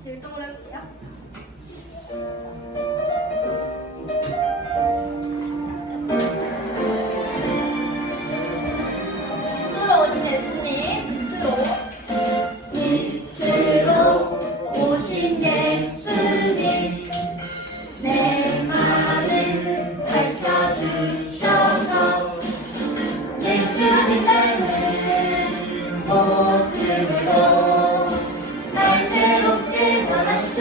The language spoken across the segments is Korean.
같이 율동을 해볼게요. 스스로 오신 예수님, 스스로 오신 예수님, 내 맘을 밝혀주셔서 예수님 닮은 모습으로 날 새롭게 변화시켜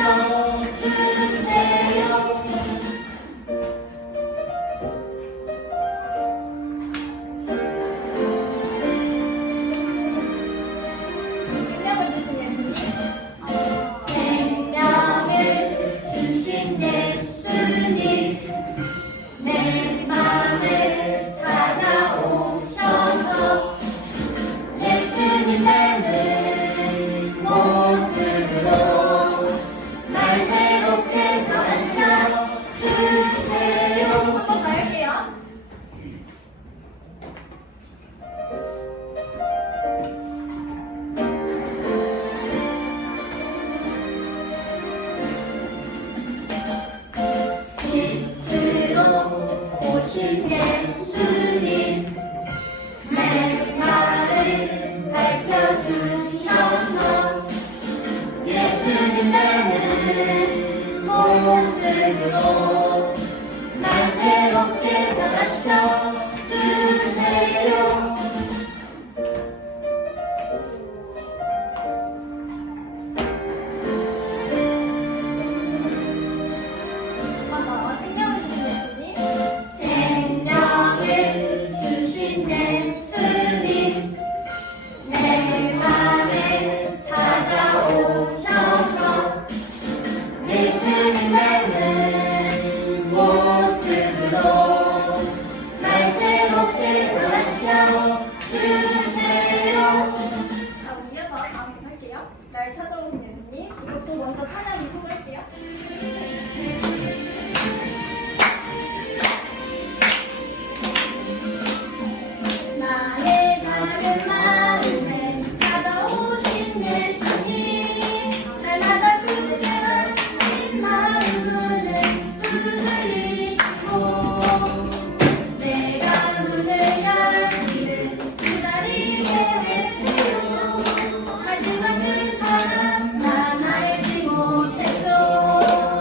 주세요. 생명을 주신 예수님, 생명을 주신 예수님, 내 맘을 찾아오셔서 예수님 닮은 모습으로 날 새롭게 변화시켜 주세요. 한번 더 할게요. 빛으로 오신 예수님, 내 마음을 밝혀주셔서 예수님 닮은 모습으로 날 새롭게 변화시켜 주세요. 생명을 주신 예수님, 내 맘을 찾아오셔서 예수님 닮은 모습으로 날 새롭게 변화시켜 주세요. 자, 이어서 다음 곡 할게요. 날 찾아오신 예수님, 이것도 먼저 찬양 2부 할게요. 나의 작은 마음에 찾아오신 예수님, 날마다 그대와 마음을 두드리시고 내가 문을 열기를 기다리게 해주요. 하지만 그 사람 난 알지 못했어.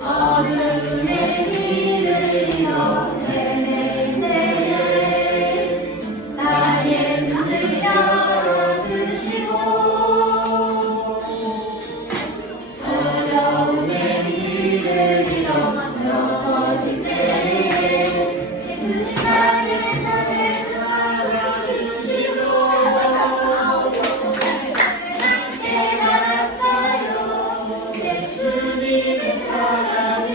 어둠의 길을 잃어 헤맬 때에 나의 눈을 열어주시고 어려움의 길을 잃어 넘어질 때에 예수님 나를 살려주시고 깨달았어요 예수님의 사랑을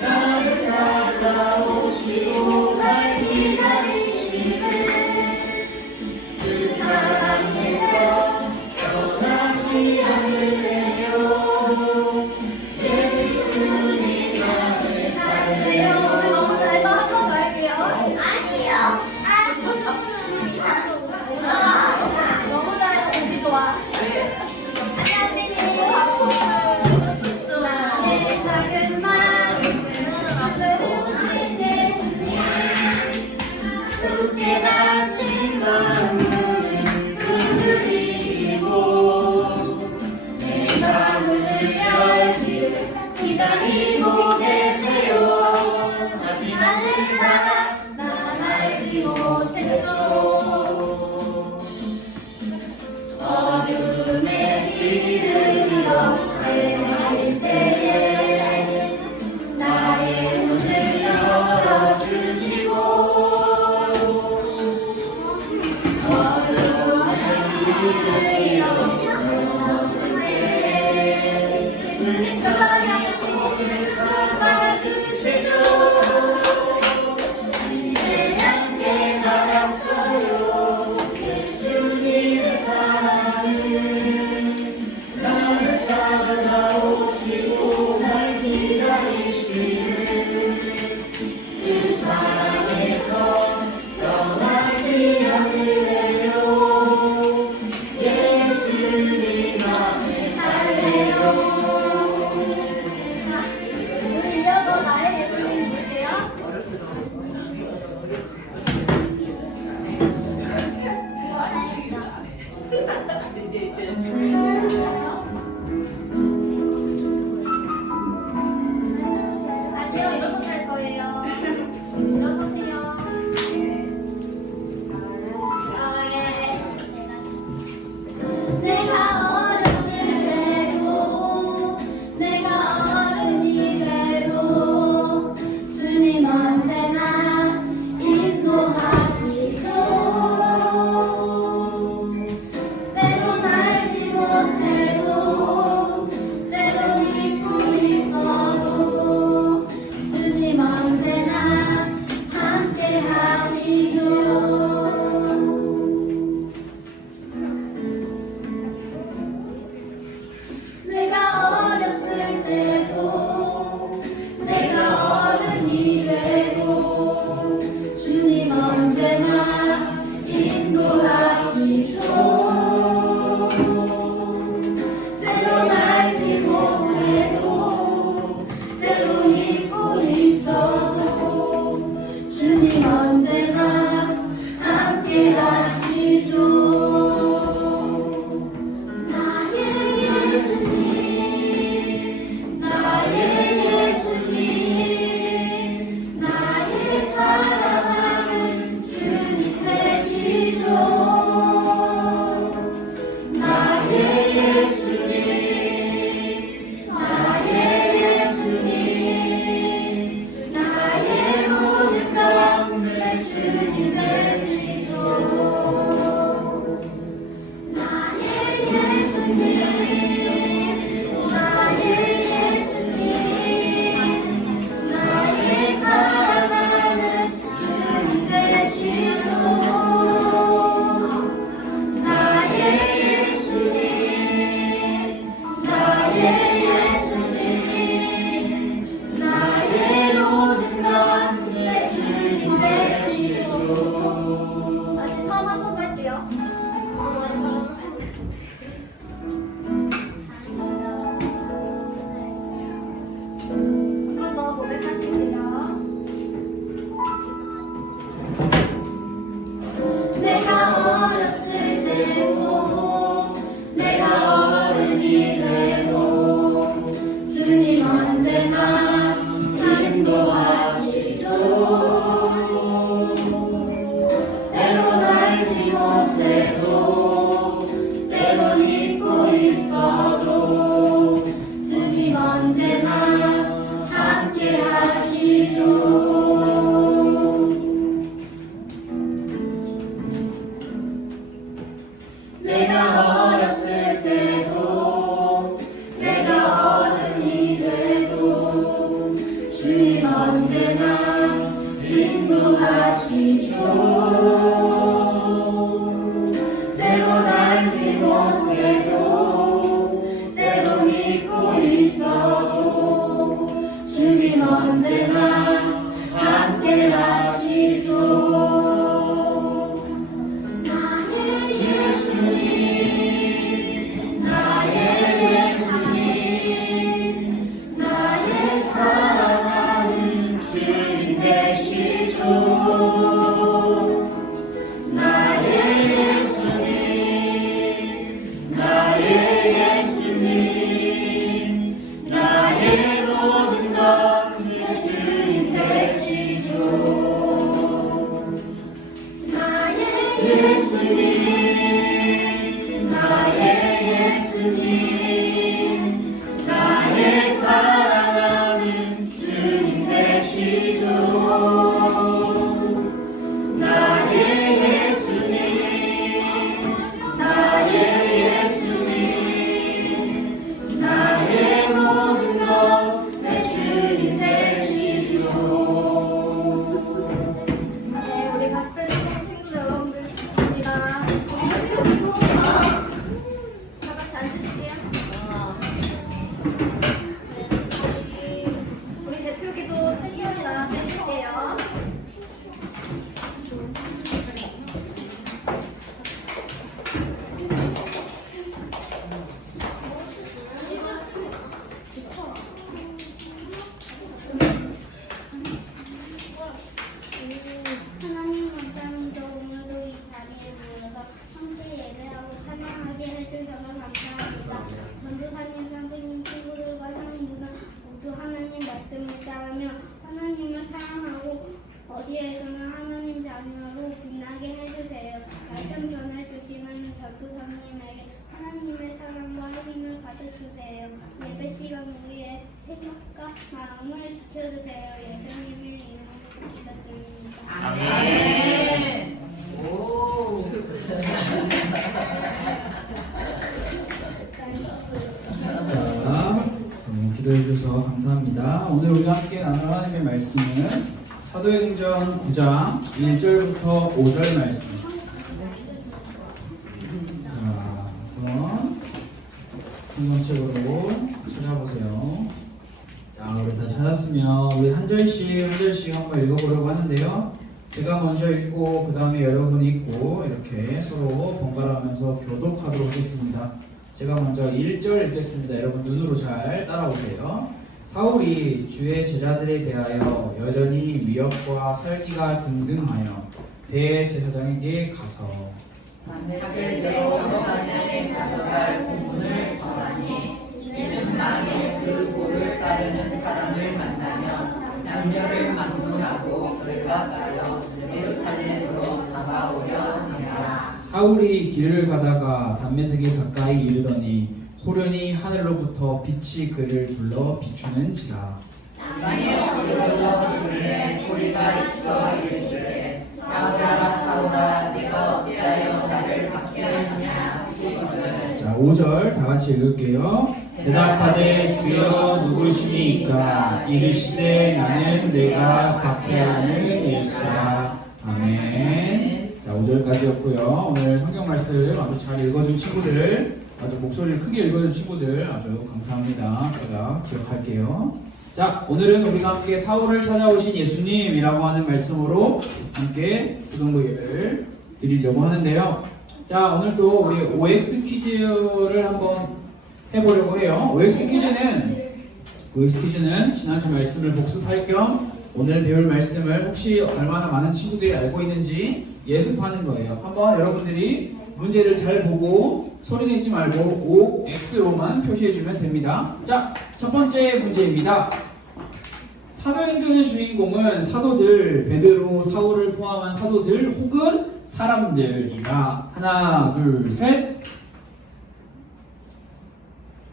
나를 찾아오시고 날 기다리시네 그 사랑에서 떠나지 않을래요 예수님 나를 살려요 너무 잘해서 한번 더 할게요 아니요 너무 잘해서 우리 좋아 나의 작은 마음을 아프신 예수님 굳게 닫힌 마음을 두드리시고 내 마음을 열기를 기다리고 계세요 아직 나를 사랑 난 알지 못했어 어둠의 길을 잃어 헤맬 때에 나의 문을 열어주시고 어둠의 길을 잃어 넘어질 때에 예수님 찾아가시고 막으시죠 이제 함께 살았어요 예수님의 사랑을 나를 찾아오시고 날 기다리시는 그 사랑에서 떠나지 않을래요 예수님 나를 살래요 이어서 나의 예수님 볼게요 아니요, 일어서 잘 거예요. 일어서세요. 내가 어렸을 때도 내가 어른이 돼도 주님 언제나 인도하시죠 때론 알지 못해도 때론 잊고 있어도 주님 언제나 함께 하시죠 내가 어렸을 때도 내가 어른이 돼도 주님 언제나 인도하시죠 때론 알지 못해도 때론 잊고 있어도 주님 언제나 함께 하시죠 나의 예수님 나의 예수님 나의 사랑하는 주님 되시죠 나의 예수님 나의 예수님 나의 모든 것내 주님 되시죠 나의 예수님 나의 예수님 나의 사랑하는 주님 되시죠 나의 예수님 나의 예수님 나의 모든 것내 주님 되시죠 다시 처음 한번 할게요 한 번 더 고백하실게요 내가 어렸을 때도 내가 어른이 돼도 주님 언제나 인도하시죠. 때론 알지 못해도 때론 믿고 있어도 주님 언제나 함께 하시죠. 나의 예수님, 나의 예수님, 나의 사랑하는 주님 되시죠. 나의 예수님, 나의 예수님, 나의 모든 것 내 주님 되시죠. 나의 예수님, 나의 예수님, 나의 사랑하는 주님 되시죠. 나의 예수님, 나의 예수님, 나의 모든 것 내 주님 되시죠. 네, 우리 가스펠 친구들 여러분들 좋습니다. 다 같이 앉으실게요. 우리 대표기도 3시간이 나가서 해줄게요. 하나님 감사합니다. 오늘도 이 자리에 모여서 함께 예배하고 찬양하게 해주셔서 감사합니다. 전도사님, 선생님, 친구들과 형님들 모두 하나님 말씀을 따르며 하나님을 사랑하고 어디에서나 하나님 자녀로 빛나게 해주세요. 말씀 전해주시는 전도사님에게 하나님의 사랑과 힘을 가져주세요. 예배 시간 우리의 생각과 마음을 지켜주세요. 예수님의 이름으로 기도드립니다. 아멘. 자, 기도해 주셔서 감사합니다. 오늘 우리가 함께 나눌 하나님의 말씀은 사도행전 9장 1절부터 5절 말씀. 자, 그럼 성경책으로 찾아보세요. 자, 우리 다 찾았으면 우리 한 절씩 한번 읽어보려고 하는데요. 제가 먼저 읽고 그 다음에 여러분이 읽고 이렇게 서로 번갈아 가면서 교독하도록 하겠습니다. 제가 먼저 1절 읽겠습니다. 여러분 눈으로 잘 따라오세요. 사울이 주의 제자들에 대하여 여전히 미역과 설기가 등등하여 대제사장에게 가서 밤새도록 너만에 가져갈 공문을 전하니 이는 만일 그 도를 따르는 사람을 만나면 남녀를 막론하고 열받하여 예루살렘으로 잡아오려 함이라. 사울이 길을 가다가 담메색에 가까이 이르더니 호련히 하늘로부터 빛이 그를 둘러 비추는지라. 만일 이르러 들에 소리가 있어 이르시되 사울아 사울아 네가 어찌하여 나를 박해하느냐 하시거늘. 자, 5절 다 같이 읽을게요. 대답하되 주여 누구시니까? 이르시되 나는 내가 박해하는 예수라. 아멘. 자, 5절까지였고요. 오늘 성경 말씀 아주 잘 읽어준 친구들, 아주 목소리를 크게 읽어준 친구들 아주 감사합니다. 제가 기억할게요. 자, 오늘은 우리가 함께 사울을 찾아오신 예수님이라고 하는 말씀으로 함께 부동부 예배를 드리려고 하는데요. 자, 오늘도 우리 OX 퀴즈를 한번 해보려고 해요. OX 퀴즈는 지난주 말씀을 복습할 겸 오늘 배울 말씀을 혹시 얼마나 많은 친구들이 알고 있는지 예습하는 거예요. 한번 여러분들이 문제를 잘 보고 소리내지 말고 OX로만 표시해주면 됩니다. 자, 첫 번째 문제입니다. 사도행전의 주인공은 사도들, 베드로, 사울을 포함한 사도들 혹은 사람들이다. 하나, 둘, 셋.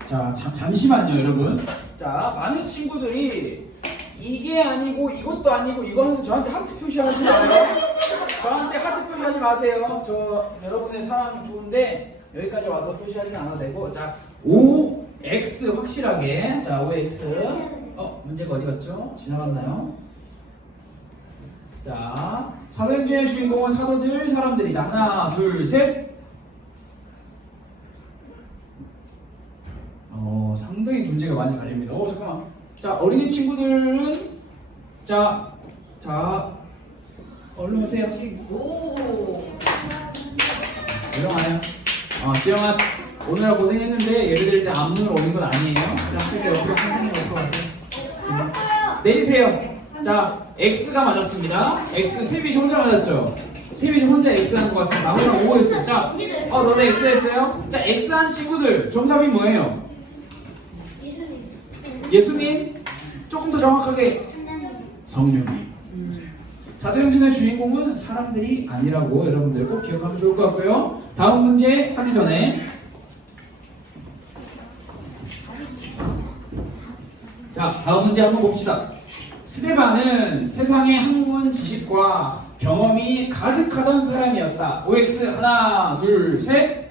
자, 잠시만요, 여러분. 자, 많은 친구들이 이게 아니고 이것도 아니고 이거는 저한테 하트 표시하지 마요. 저한테 하트 표시하지 마세요. 저 여러분의 사랑 좋은데 여기까지 와서 표시하지 않아도 되고. 자, OX 확실하게. 자, OX. 문제가 어디 갔죠? 지나갔나요? 자, 사도행전의 주인공은 사도들, 사람들이다. 하나, 둘, 셋. 상당히 문제가 많이 갈립니다. 잠깐만. 자, 어린이 친구들은 자, 얼른 오세요. 오. 얼른 와요. 지영아, 오늘 고생했는데 예를 들 때 안문을 오는 건 아니에요. 자, 그게 옆으로 선생님 옆으로 가세요. 내리세요. 자, X가 맞았습니다. X 세빈이 혼자 맞았죠? 세빈이 혼자 X 한 것 같아. 나머지는 O 했어. 자, 너네 X 했어요? 자, X 한 친구들 정답이 뭐예요? 예수님. 조금 더 정확하게 성령님. 사도행전의 주인공은 사람들이 아니라고 여러분들 꼭 기억하면 좋을 것 같고요. 다음 문제 하기 전에 자, 다음 문제 한번 봅시다. 스데반은 세상의 학문 지식과 경험이 가득하던 사람이었다. OX 하나 둘 셋.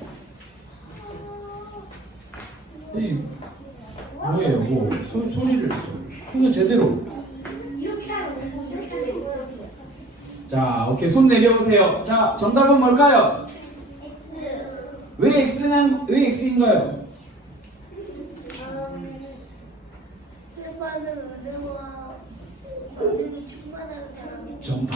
뭐예요? 소리를 써. 손을 제대로. 이렇게 하면 이렇게 자, 오케이. 손 내려오세요. 자, 정답은 뭘까요? 왜 X인가요? 스데반은 은혜와 권능이 충만한 사람. 정답.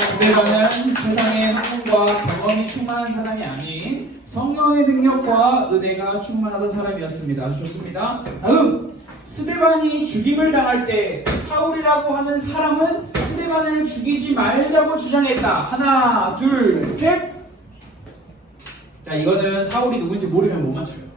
스데반은 세상의 학문과 경험이 충만한 사람이 아닌 성령의 능력과 은혜가 충만하던 사람이었습니다. 아주 좋습니다. 다음, 스데반이 죽임을 당할 때 사울이라고 하는 사람은 스데반을 죽이지 말자고 주장했다. 하나, 둘, 셋. 자, 이거는 사울이 누군지 모르면 못 맞춰요.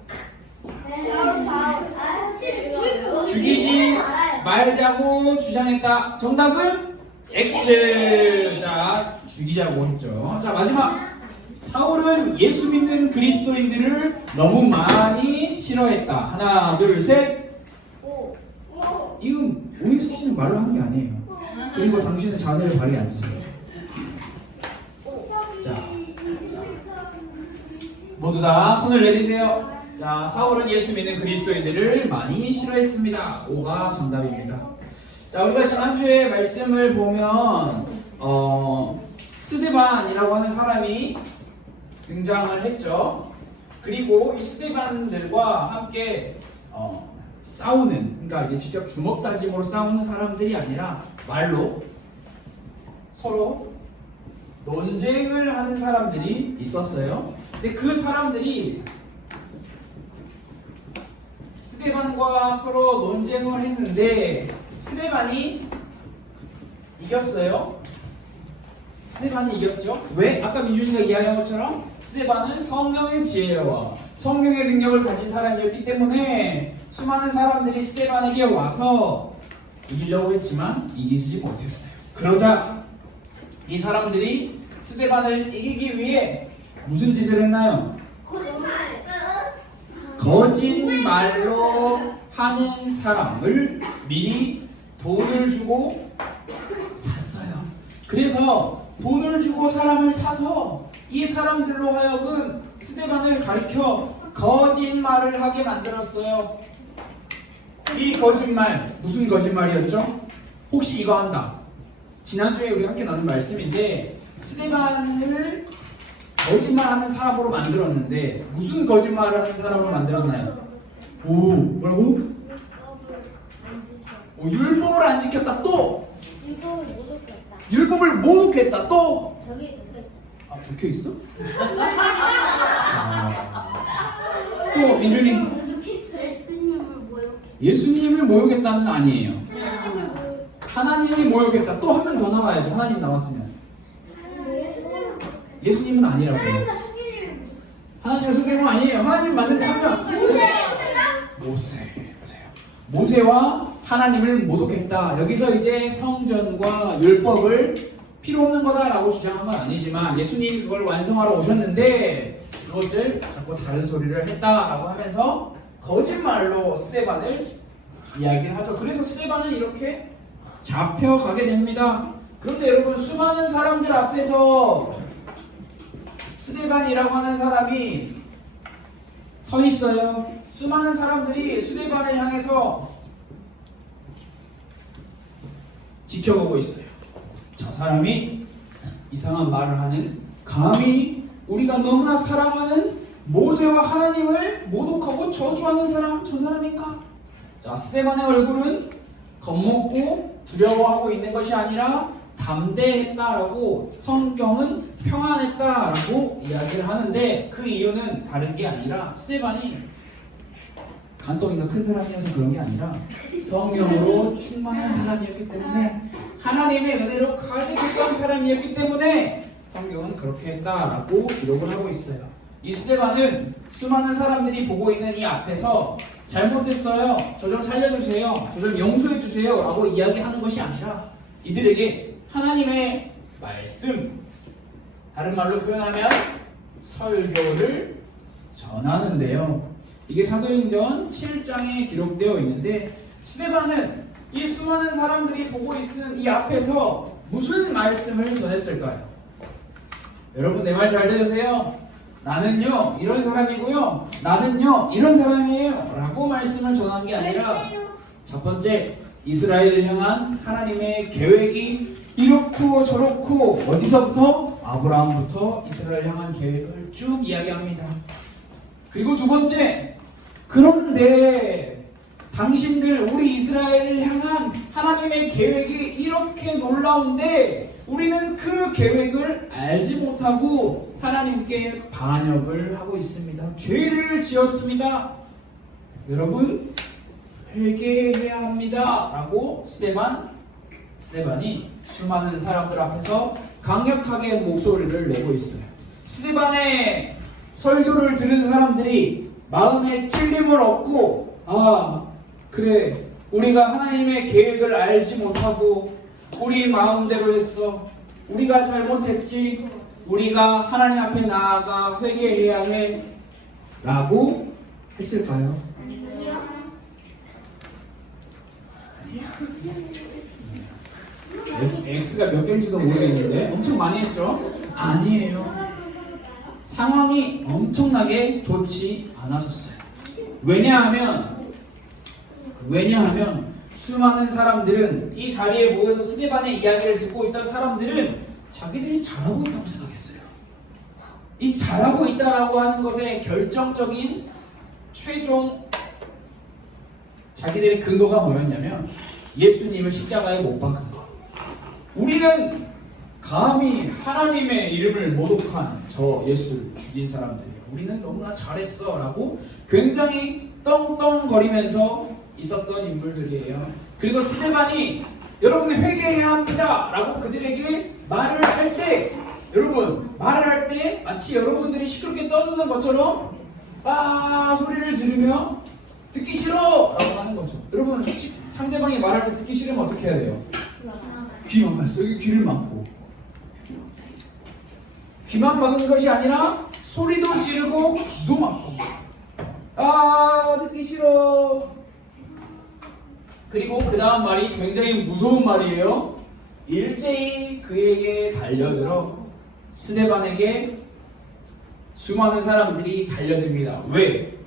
죽이지 말자고 주장했다. 정답은 X. 자, 죽이자고 했죠. 자, 마지막. 사울은 예수 믿는 그리스도인들을 너무 많이 싫어했다. 하나, 둘, 셋. 이건 OX 씨는 말로 하는 게 아니에요. 그리고 당신은 자세를 발휘하지. 자, 모두 다 손을 내리세요. 자, 사울은 예수 믿는 그리스도인들을 많이 싫어했습니다. O가 정답입니다. 자, 우리가 지난주에 말씀을 보면 스데반이라고 하는 사람이 등장을 했죠. 그리고 이 스데반들과 함께 싸우는, 그러니까 이제 직접 주먹 다짐으로 싸우는 사람들이 아니라 말로 서로 논쟁을 하는 사람들이 있었어요. 근데 그 사람들이 스데반과 서로 논쟁을 했는데 스데반이 이겼어요. 스데반이 이겼죠. 왜? 아까 민준이가 이야기한 것처럼 스데반은 성령의 지혜와 성령의 능력을 가진 사람이었기 때문에 수많은 사람들이 스데반에게 와서 이기려고 했지만 이기지 못했어요. 그러자 이 사람들이 스데반을 이기기 위해 무슨 짓을 했나요? 거짓말로 하는 사람을 미리 돈을 주고 샀어요. 그래서 돈을 주고 사람을 사서 이 사람들로 하여금 스데반을 가리켜 거짓말을 하게 만들었어요. 이 거짓말, 무슨 거짓말이었죠? 혹시 이거 한다. 지난주에 우리 함께 나눈 말씀인데 스데반을 거짓말하는 사람으로 만들었는데 무슨 거짓말을 하는 사람으로 만들었나요? 뭐라고? 율법을 안 지켰다. 또 율법을 못 지켰다. 율법을 모독했다. 또 저기 적혀 있어. 적혀 있어? 또 민준이 예수님을 모욕했다는 아니에요. 하나님을 모욕했다. 또 한 명 더 나와야죠. 하나님 나왔으면. 예수님은 아니라고요. 하나님은 성경은 아니에요. 하나님 맞는데 한 명. 모세와 하나님을 모독했다. 여기서 이제 성전과 율법을 필요 없는 거다라고 주장한 건 아니지만 예수님이 그걸 완성하러 오셨는데 그것을 자꾸 다른 소리를 했다라고 하면서 거짓말로 스데반을 이야기를 하죠. 그래서 스데반은 이렇게 잡혀가게 됩니다. 그런데 여러분, 수많은 사람들 앞에서 스데반이라고 하는 사람이 서 있어요. 수많은 사람들이 스데반을 향해서 지켜보고 있어요. 사람이 이상한 말을 하는, 감히 우리가 너무나 사랑하는 모세와 하나님을 모독하고 저주하는 사람, 저 사람인가? 자, 스데반의 얼굴은 겁먹고 두려워하고 있는 것이 아니라 담대했다라고, 성경은 평안했다라고 이야기를 하는데, 그 이유는 다른 게 아니라 스데반이 간덩이가 큰 사람이어서 그런 게 아니라 성령으로 충만한 사람이었기 때문에, 하나님의 은혜로 가득했던 사람이었기 때문에 성경은 그렇게 했다라고 기록을 하고 있어요. 이 스데반은 수많은 사람들이 보고 있는 이 앞에서 잘못했어요, 저 좀 살려주세요, 저 좀 용서해주세요 라고 이야기하는 것이 아니라 이들에게 하나님의 말씀, 다른 말로 표현하면 설교를 전하는데요. 이게 사도행전 7장에 기록되어 있는데, 스데반은 이 수많은 사람들이 보고 있는 이 앞에서 무슨 말씀을 전했을까요? 여러분, 내 말 잘 들으세요. 나는요 이런 사람이고요, 나는요 이런 사람이에요 라고 말씀을 전한 게 아니라, 첫 번째, 이스라엘을 향한 하나님의 계획이 이렇고 저렇고, 어디서부터? 아브라함부터 이스라엘을 향한 계획을 쭉 이야기합니다. 그리고 두 번째, 그런데 당신들, 우리 이스라엘을 향한 하나님의 계획이 이렇게 놀라운데 우리는 그 계획을 알지 못하고 하나님께 반역을 하고 있습니다. 죄를 지었습니다. 여러분, 회개해야 합니다 라고 스데반이 수많은 사람들 앞에서 강력하게 목소리를 내고 있어요. 스데반의 설교를 들은 사람들이 마음에 찔림을 얻고, 아 그래, 우리가 하나님의 계획을 알지 못하고 우리 마음대로 했어, 우리가 잘못했지, 우리가 하나님 앞에 나아가 회개해야 해 라고 했을까요? X가 몇 개인지도 모르겠는데 엄청 많이 했죠? 아니에요. 상황이 엄청나게 좋지 않아졌어요. 왜냐하면 수많은 사람들은, 이 자리에 모여서 스데반의 이야기를 듣고 있던 사람들은 자기들이 잘하고 있다고 생각했어요. 이 잘하고 있다라고 하는 것의 결정적인 최종 자기들의 근거가 뭐였냐면, 예수님을 십자가에 못 박은 것. 우리는 감히 하나님의 이름을 모독한 저 예수를 죽인 사람들이에요. 우리는 너무나 잘했어 라고 굉장히 떵떵거리면서 있었던 인물들이에요. 그래서 스데반이 여러분이 회개해야 합니다 라고 그들에게 말을 할 때, 여러분, 말을 할 때 마치 여러분들이 시끄럽게 떠드는 것처럼 소리를 지르며 듣기 싫어 라고 하는 거죠. 여러분, 상대방이 말할 때 듣기 싫으면 어떻게 해야 돼요? 귀만 막았어. 여기 귀를 막고. 귀만 막은 것이 아니라 소리도 지르고 귀도 막고. 듣기 싫어. 그리고 그 다음 말이 굉장히 무서운 말이에요. 일제히 그에게 달려들어 스데반에게 수많은 사람들이 달려듭니다. 왜?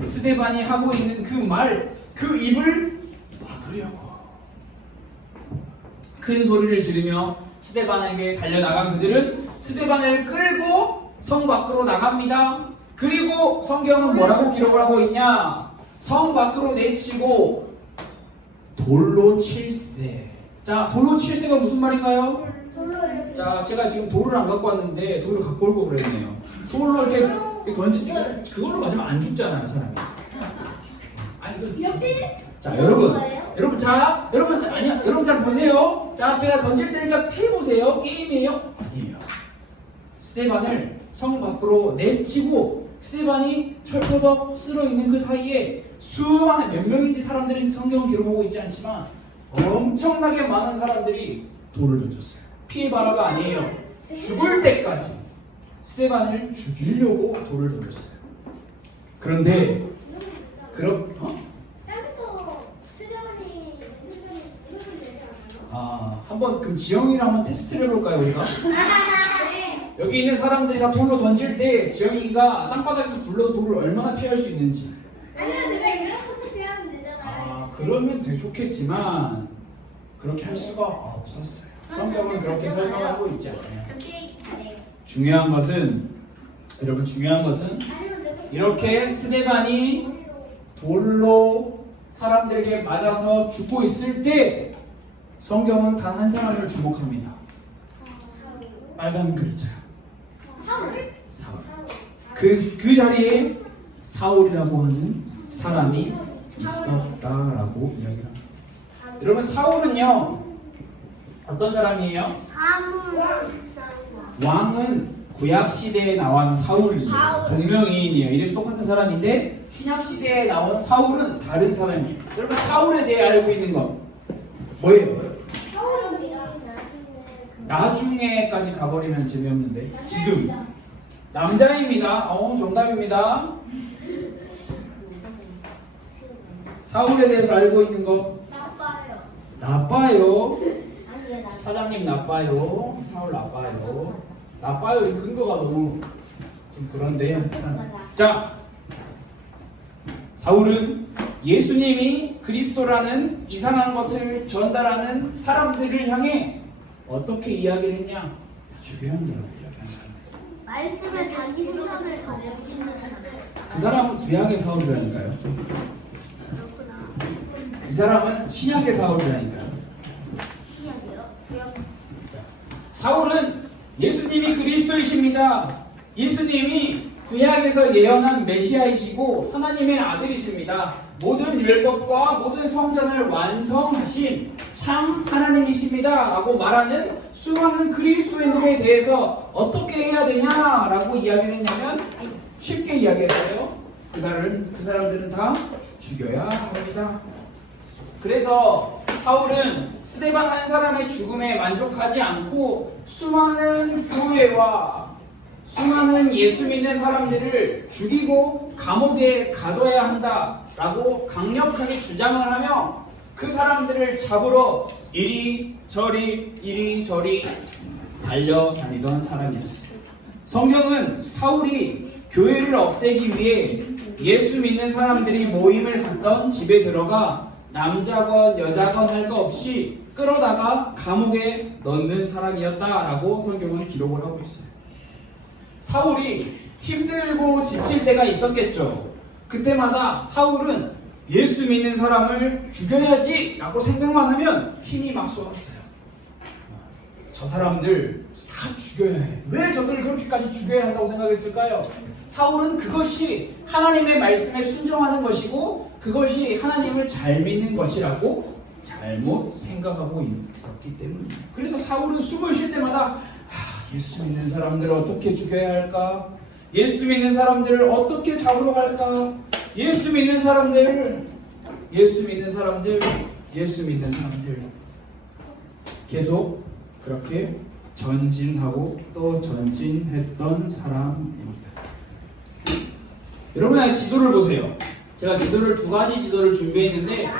스데반이 하고 있는 그 말, 그 입을 막으려고. 큰 소리를 지르며 스데반에게 달려나간 그들은 스데반을 끌고 성 밖으로 나갑니다. 그리고 성경은 뭐라고 기록을 하고 있냐? 성 밖으로 내치고 돌로 칠세. 자, 돌로 칠세가 무슨 말인가요? 자, 제가 지금 돌을 안 갖고 왔는데 돌을 갖고 올 걸 그랬네요. 돌로 이렇게 던지니까 그걸로 맞으면 안 죽잖아요, 사람이. 아니, 자, 여러분 아니야, 여러분 잘 보세요. 자, 제가 던질 테니까 피해 보세요. 게임이에요? 아니에요. 스데반을 성 밖으로 내치고 스데반이 철거덕 쓰러 있는 그 사이에 수많은, 몇 명인지 사람들이 성경을 기록하고 있지 않지만 엄청나게 많은 사람들이 돌을 던졌어요. 피해바라가 아니에요. 죽을 때까지 스데반을 죽이려고 돌을 던졌어요. 그런데 한번 그럼 지영이랑 한번 테스트를 해볼까요, 우리가? 여기 있는 사람들이 다 돌로 던질 때 지영이가 땅바닥에서 굴러서 돌을 얼마나 피할 수 있는지. 아니요, 제가 이렇게 피하면 되잖아요. 그러면 되게 좋겠지만 그렇게 할 수가 없었어요. 성경은 그렇게 설명하고 있지 않아요. 저 케이크 잘해요. 중요한 것은 여러분 중요한 것은 이렇게 스데반이 돌로 사람들에게 맞아서 죽고 있을 때 성경은 단 한 사람을 주목합니다. 빨간 글자 사울. 그 자리에 사울이라고 하는 사람이 있었다라고 이야기를 합니다. 여러분 사울은요 어떤 사람이에요? 왕은 구약 시대에 나온 사울이에요. 동명이인이에요. 이름 똑같은 사람인데 신약 시대에 나온 사울은 다른 사람이에요. 여러분 사울에 대해 알고 있는 건 뭐예요? 나중에까지 가버리면 재미없는데 지금 남자입니다. 정답입니다. 사울에 대해서 알고 있는 거 나빠요. 사장님 나빠요. 사울 나빠요. 나빠요. 이 근거가 너무 좀 그런데. 자, 사울은 예수님이 그리스도라는 이상한 것을 전달하는 사람들을 향해 어떻게 이야기를 했냐? 죽여야 한다고 이야기한 사람. 말씀에 자기 생각을 더 내치는 그 사람은 구약의 사울이라니까요. 이 사람은 신약의 사울이라니까요. 사울은 예수님이 그리스도이십니다. 예수님이 구약에서 예언한 메시아이시고 하나님의 아들이십니다. 모든 율법과 모든 성전을 완성하신 참 하나님이십니다 라고 말하는 수많은 그리스도인들에 대해서 어떻게 해야 되냐라고 이야기를 했냐면 쉽게 이야기했어요. 그 사람들은 다 죽여야 합니다. 그래서 사울은 스데반 한 사람의 죽음에 만족하지 않고 수많은 교회와 수많은 예수 믿는 사람들을 죽이고 감옥에 가둬야 한다라고 강력하게 주장을 하며 그 사람들을 잡으러 이리저리 달려다니던 사람이었어요. 성경은 사울이 교회를 없애기 위해 예수 믿는 사람들이 모임을 갖던 집에 들어가 남자건 여자건 할 거 없이 끌어다가 감옥에 넣는 사람이었다라고 성경은 기록을 하고 있어요. 사울이 힘들고 지칠 때가 있었겠죠. 그때마다 사울은 예수 믿는 사람을 죽여야지 라고 생각만 하면 힘이 막 쏟았어요. 저 사람들 다 죽여야 해. 왜 저들을 그렇게까지 죽여야 한다고 생각했을까요? 사울은 그것이 하나님의 말씀에 순종하는 것이고 그것이 하나님을 잘 믿는 것이라고 잘못 생각하고 있었기 때문입니다. 그래서 사울은 숨을 쉴 때마다 예수 믿는 사람들을 어떻게 죽여야 할까? 예수 믿는 사람들을 어떻게 잡으러 갈까? 예수 믿는 사람들 계속 그렇게 전진하고 또 전진했던 사람입니다. 여러분 지도를 보세요. 제가 지도를 두 가지 지도를 준비했는데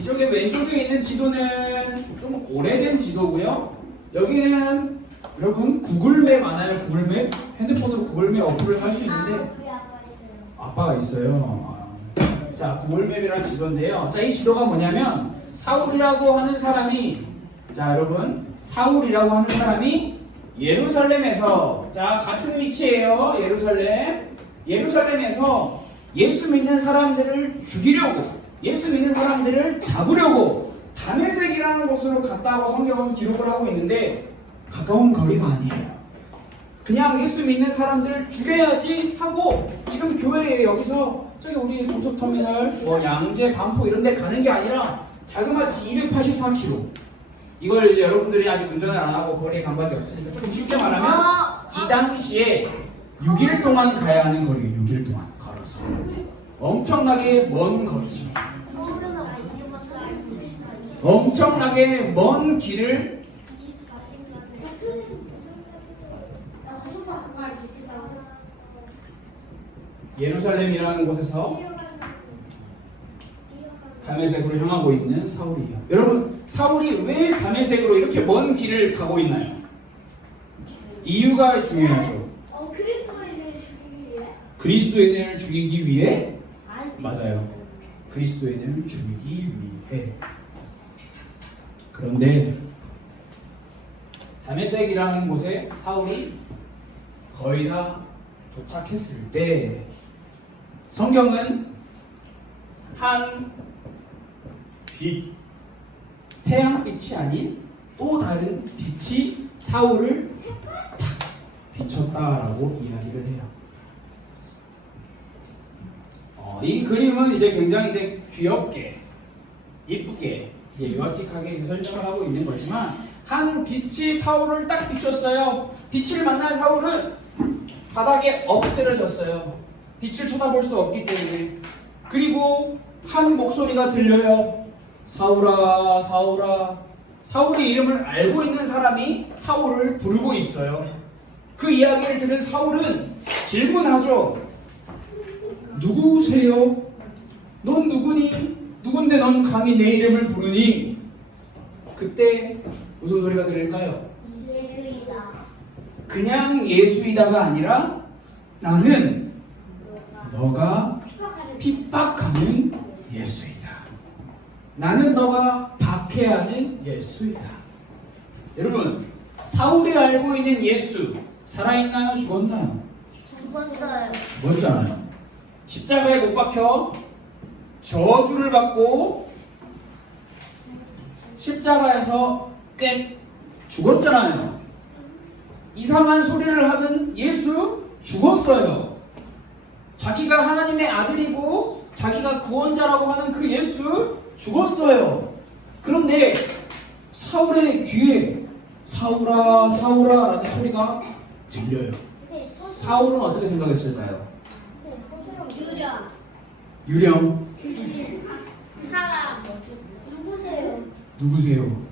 이쪽에 왼쪽에 있는 지도는 좀 오래된 지도고요. 여기는 여러분 구글맵 아나요? 구글맵? 핸드폰으로 구글맵 어플을 할 수 있는데 아빠가 있어요. 자, 구글맵이라는 지도인데요. 자, 이 지도가 뭐냐면 사울이라고 하는 사람이 예루살렘에서 같은 위치예요. 예루살렘에서 예수 믿는 사람들을 죽이려고 예수 믿는 사람들을 잡으려고 다메섹이라는 곳으로 갔다고 성경은 기록을 하고 있는데 가까운 거리가 아니에요. 그냥 예수 믿는 사람들을 죽여야지 하고 지금 교회에 여기서 저기 우리 고속터미널 양재 반포 이런 데 가는 게 아니라 자그마치 284km 이걸 이제 여러분들이 아직 운전을 안 하고 거리에 간 밖에 없으니까 좀 쉽게 말하면 이 당시에 6일 동안 가야 하는 거리예요. 6일 동안 걸어서 엄청나게 먼 거리죠. 엄청나게 먼 길을 예루살렘이라는 곳에서 다메섹으로 향하고 있는 사울이에요. 여러분, 사울이 왜 다메섹으로 이렇게 먼 길을 가고 있나요? 이유가 중요하죠. 그리스도인을 죽이기 위해? 맞아요. 그리스도인을 죽이기 위해. 그런데 다메섹이라는 곳에 사울이 거의 다 도착했을 때 성경은 한 빛, 태양빛이 아닌 또 다른 빛이 사울을 탁 비쳤다라고 이야기를 해요. 이 그림은 이제 굉장히 이제 귀엽게, 이쁘게, 유아틱하게 설정을 하고 있는 거지만 한 빛이 사울을 딱 비췄어요. 빛을 만난 사울은 바닥에 엎드려졌어요. 빛을 쳐다볼 수 없기 때문에. 그리고 한 목소리가 들려요. 사울아, 사울아. 사울의 이름을 알고 있는 사람이 사울을 부르고 있어요. 그 이야기를 들은 사울은 질문하죠. 누구세요? 넌 누구니? 누군데 넌 감히 내 이름을 부르니? 그때 무슨 소리가 들릴까요? 예수이다. 그냥 예수이다가 아니라 나는 너가 핍박하는 예수이다. 나는 너가 박해하는 예수이다. 여러분, 사울이 알고 있는 예수 살아있나요? 죽었나요? 죽었어요. 죽었잖아요. 십자가에 못 박혀 저주를 받고 십자가에서 꽤 죽었잖아요. 이상한 소리를 하는 예수 죽었어요. 자기가 하나님의 아들이고 자기가 구원자라고 하는 그 예수 죽었어요. 그런데 사울의 귀에 사울아 사울아 라는 소리가 들려요. 사울은 어떻게 생각했을까요? 유령. 유령 사람. 누구세요? 누구세요?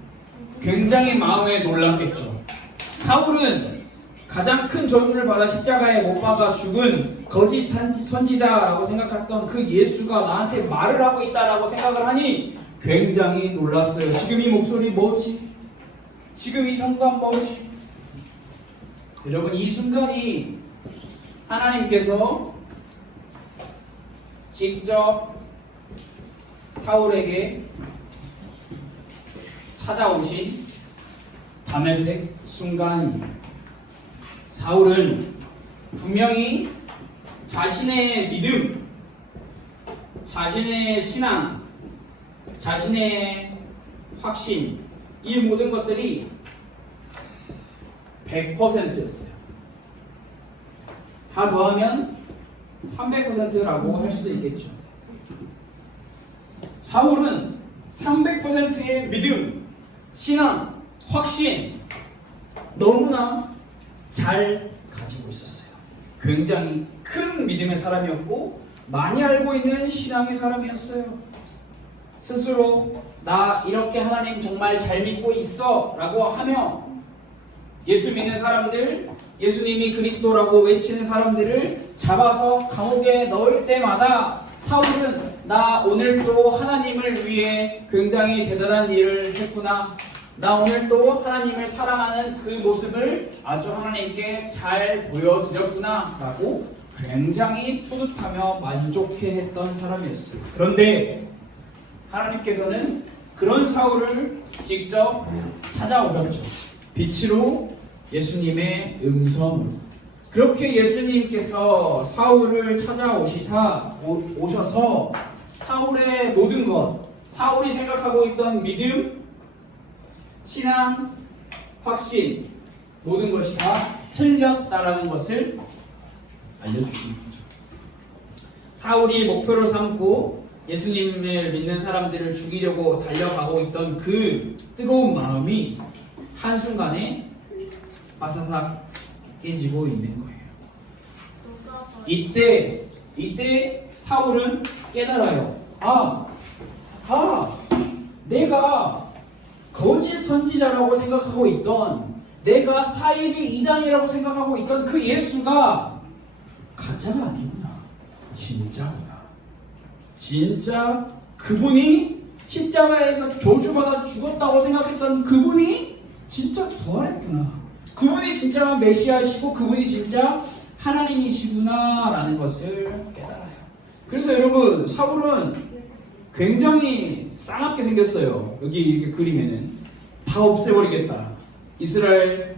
굉장히 마음에 놀랐겠죠. 사울은 가장 큰 저주를 받아 십자가에 못 박아 죽은 거짓 선지자라고 생각했던 그 예수가 나한테 말을 하고 있다라고 생각을 하니 굉장히 놀랐어요. 지금 이 목소리 뭐지? 지금 이 순간 뭐지? 여러분, 이 순간이 하나님께서 직접 사울에게 찾아오신 다메섹 순간이에요. 사울은 분명히 자신의 믿음, 자신의 신앙, 자신의 확신, 이 모든 것들이 100%였어요. 다 더하면 300%라고 할 수도 있겠죠. 사울은 300%의 믿음, 신앙, 확신 너무나 잘 가지고 있었어요. 굉장히 큰 믿음의 사람이었고 많이 알고 있는 신앙의 사람이었어요. 스스로 나 이렇게 하나님 정말 잘 믿고 있어 라고 하며 예수 믿는 사람들, 예수님이 그리스도라고 외치는 사람들을 잡아서 감옥에 넣을 때마다 사울은 나 오늘 또 하나님을 위해 굉장히 대단한 일을 했구나, 나 오늘 또 하나님을 사랑하는 그 모습을 아주 하나님께 잘 보여드렸구나 라고 굉장히 뿌듯하며 만족해했던 사람이었어요. 그런데 하나님께서는 그런 사울을 직접 찾아오셨죠. 빛으로 예수님의 음성. 그렇게 예수님께서 사울을 오셔서 사울의 모든 것, 사울이 생각하고 있던 믿음, 신앙, 확신, 모든 것이 다 틀렸다라는 것을 알려주신 거죠. 사울이 목표로 삼고 예수님을 믿는 사람들을 죽이려고 달려가고 있던 그 뜨거운 마음이 한순간에 바사삭 깨지고 있는 거예요. 이때 사울은 깨달아요. 내가 거짓 선지자라고 생각하고 있던, 내가 사이비 이단이라고 생각하고 있던 그 예수가 가짜가 아니구나. 진짜구나. 진짜 그분이 십자가에서 저주받아 죽었다고 생각했던 그분이 진짜 부활했구나. 그분이 진짜 메시아이시고 그분이 진짜 하나님이시구나 라는 것을 깨달아요. 그래서 여러분, 사울은 굉장히 싸납게 생겼어요. 여기 이렇게 그림에는 다 없애버리겠다. 이스라엘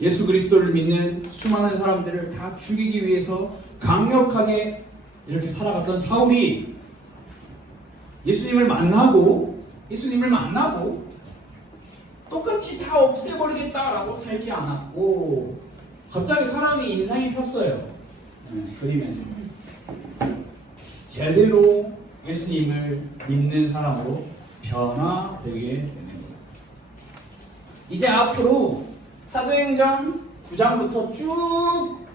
예수 그리스도를 믿는 수많은 사람들을 다 죽이기 위해서 강력하게 이렇게 살아갔던 사울이 예수님을 만나고 똑같이 다 없애버리겠다라고 살지 않았고 갑자기 사람이 인상이 폈어요. 그리면서 제대로 예수님을 믿는 사람으로 변화되게 되는 거예요. 이제 앞으로 사도행전 9장부터 쭉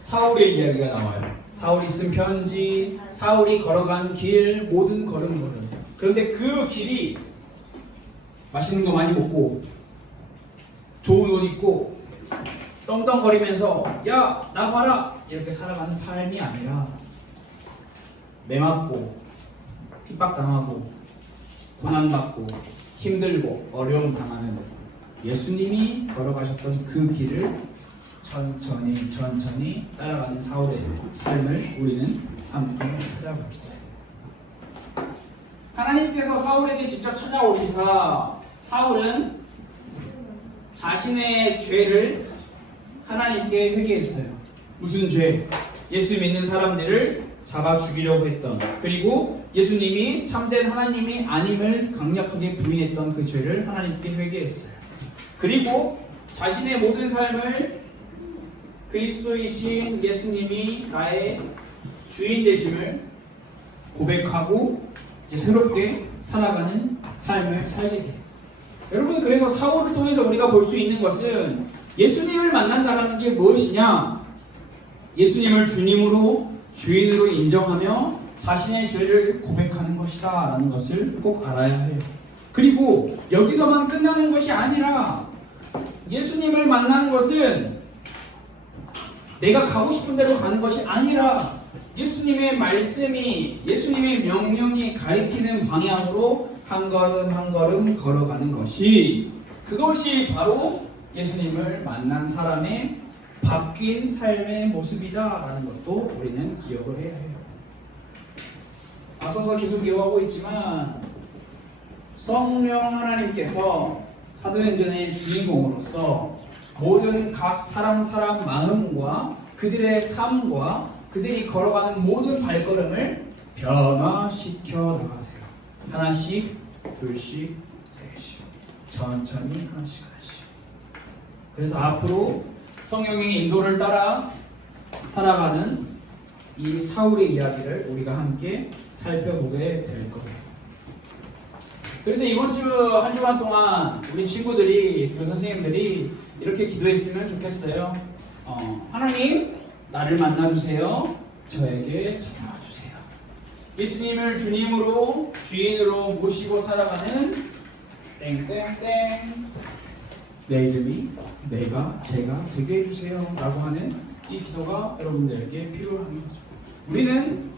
사울의 이야기가 나와요. 사울이 쓴 편지, 사울이 걸어간 길, 모든 걸음걸음. 그런데 그 길이 맛있는 거 많이 먹고 좋은 옷 입고 떵떵거리면서 야, 나 봐라! 이렇게 살아가는 삶이 아니라 매맞고 핍박당하고 고난받고 힘들고 어려움 당하는 예수님이 걸어가셨던 그 길을 천천히 따라가는 사울의 삶을 우리는 함께 찾아봅시다. 하나님께서 사울에게 직접 찾아오시사 사울은 자신의 죄를 하나님께 회개했어요. 무슨 죄? 예수 믿는 사람들을 잡아 죽이려고 했던, 그리고 예수님이 참된 하나님이 아님을 강력하게 부인했던 그 죄를 하나님께 회개했어요. 그리고 자신의 모든 삶을 그리스도이신 예수님이 나의 주인 되심을 고백하고 이제 새롭게 살아가는 삶을 살게 돼요. 여러분, 그래서 사울을 통해서 우리가 볼 수 있는 것은 예수님을 만난다는 게 무엇이냐? 예수님을 주님으로 주인으로 인정하며 자신의 죄를 고백하는 것이다 라는 것을 꼭 알아야 해요. 그리고 여기서만 끝나는 것이 아니라 예수님을 만나는 것은 내가 가고 싶은 대로 가는 것이 아니라 예수님의 말씀이, 예수님의 명령이 가리키는 방향으로 한 걸음 한 걸음 걸어가는 것이, 그것이 바로 예수님을 만난 사람의 바뀐 삶의 모습이다라는 것도 우리는 기억을 해야 해요. 앞서서 계속 이어가고 있지만 성령 하나님께서 사도행전의 주인공으로서 모든 각 사람 마음과 그들의 삶과 그들이 걸어가는 모든 발걸음을 변화시켜 나가세요. 하나씩, 둘씩, 셋씩, 천천히 하나씩. 그래서 앞으로 성령의 인도를 따라 살아가는 이 사울의 이야기를 우리가 함께 살펴보게 될 거예요. 그래서 이번 주 한 주간 동안 우리 친구들이 그리고 선생님들이 이렇게 기도했으면 좋겠어요. 하나님, 나를 만나주세요. 저에게 찾아와주세요. 예수님을 주님으로 주인으로 모시고 살아가는 땡땡땡 내 이름이 제가 되게 해주세요 라고 하는 이 기도가 여러분들에게 필요한 거죠. 우리는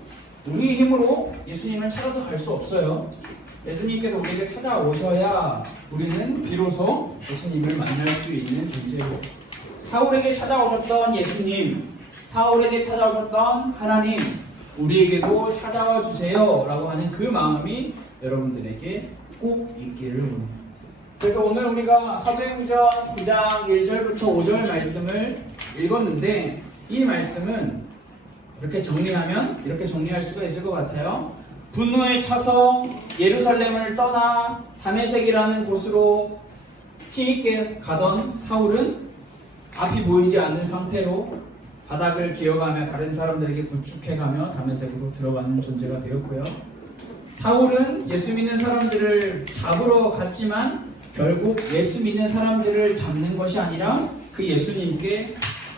우리 힘으로 예수님을 찾아서 갈 수 없어요. 예수님께서 우리에게 찾아오셔야 우리는 비로소 예수님을 만날 수 있는 존재로, 사울에게 찾아오셨던 예수님, 사울에게 찾아오셨던 하나님, 우리에게도 찾아와 주세요 라고 하는 그 마음이 여러분들에게 꼭 있기를 원합니다. 그래서 오늘 우리가 사도행전 9장 1절부터 5절 말씀을 읽었는데, 이 말씀은 이렇게 정리하면 이렇게 정리할 수가 있을 것 같아요. 분노에 차서 예루살렘을 떠나 다메섹이라는 곳으로 힘있게 가던 사울은 앞이 보이지 않는 상태로 바닥을 기어가며 다른 사람들에게 구축해가며 다메섹으로 들어가는 존재가 되었고요. 사울은 예수 믿는 사람들을 잡으러 갔지만 결국 예수 믿는 사람들을 잡는 것이 아니라 그 예수님께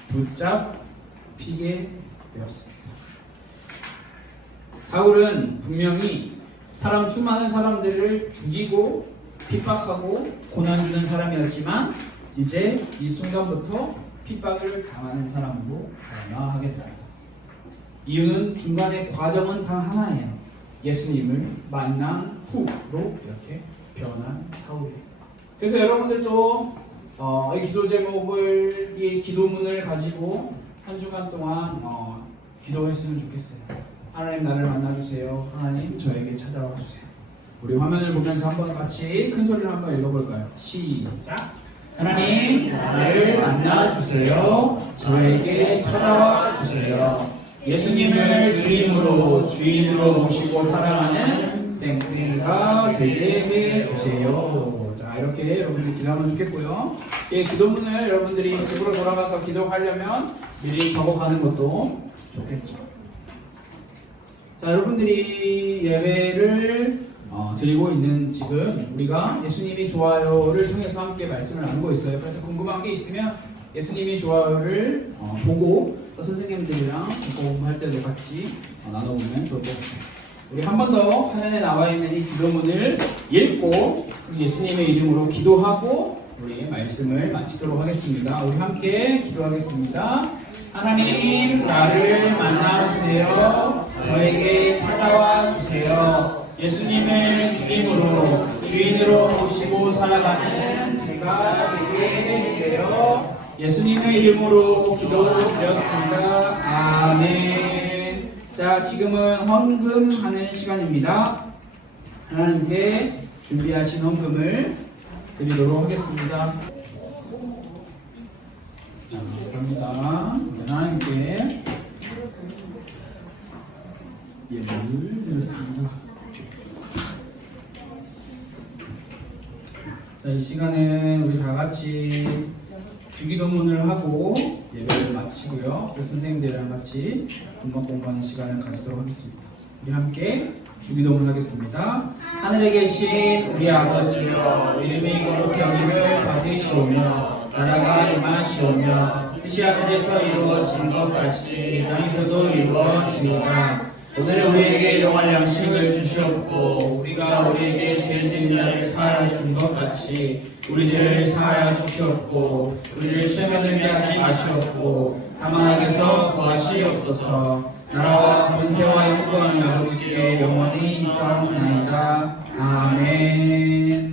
붙잡히게 되었습니다. 사울은 분명히 수많은 사람들을 죽이고 핍박하고 고난 주는 사람이었지만 이제 이 순간부터 핍박을 당하는 사람으로 변화하게 됩니다. 이유는 중간의 과정은 단 하나예요. 예수님을 만난 후로 이렇게 변한 사울이에요. 그래서 여러분들도 이 기도 제목을, 이 기도문을 가지고 한 주간 동안 기도했으면 좋겠어요. 하나님, 나를 만나주세요. 하나님, 저에게 찾아와 주세요. 우리 화면을 보면서 한번 같이 큰 소리로 한번 읽어볼까요? 시작. 하나님, 나를 만나주세요. 저에게 찾아와 주세요. 예수님을 주인으로 모시고 살아가는 땡땡이가 되게 해주세요. 자, 이렇게 여러분들이 기도하면 좋겠고요. 이 기도문을 여러분들이 집으로 돌아가서 기도하려면 미리 적어가는 것도 좋겠죠. 자, 여러분들이 예배를 드리고 있는 지금 우리가 예수님이 좋아요를 통해서 함께 말씀을 나누고 있어요. 그래서 궁금한 게 있으면 예수님이 좋아요를 보고 또 선생님들이랑 공부할 때도 같이 나눠보면 좋을 것 같아요. 우리 한 번 더 화면에 나와 있는 이 기도문을 읽고 예수님의 이름으로 기도하고 우리 말씀을 마치도록 하겠습니다. 우리 함께 기도하겠습니다. 하나님, 나를 만나주세요. 저에게 찾아와 주세요. 예수님을 주인으로 모시고 살아가는 제가 되게 해주세요. 예수님의 이름으로 기도드렸습니다. 아멘. 자, 지금은 헌금하는 시간입니다. 하나님께 준비하신 헌금을 드리도록 하겠습니다. 자, 감사합니다. 하나님께 예물을 드렸습니다. 자, 이 시간에 우리 다 같이 주기도문을 하고 예배를 마치고요. 또 선생님들이랑 같이 음악 공부하는 시간을 가지도록 하겠습니다. 우리 함께 주기도문 하겠습니다. 하늘에 계신 우리 아버지여, 이름이 거룩히 여김을 받으시오며 나라가 임하시오며 뜻이 하늘에서 이루어진 것 같이 땅에서도 이루어지이다. 오늘 우리에게 용할 양식을 주시옵고 우리가 우리에게 죄 지은 자를 사하여 준 것 같이 우리 죄를 사하여 주시옵고 우리를 시험에 들게 하지 마시옵고 다만 악에서 구하시옵소서. 나라와 권세와 영광이 아버지께 영원히 있사옵나이다. 아멘.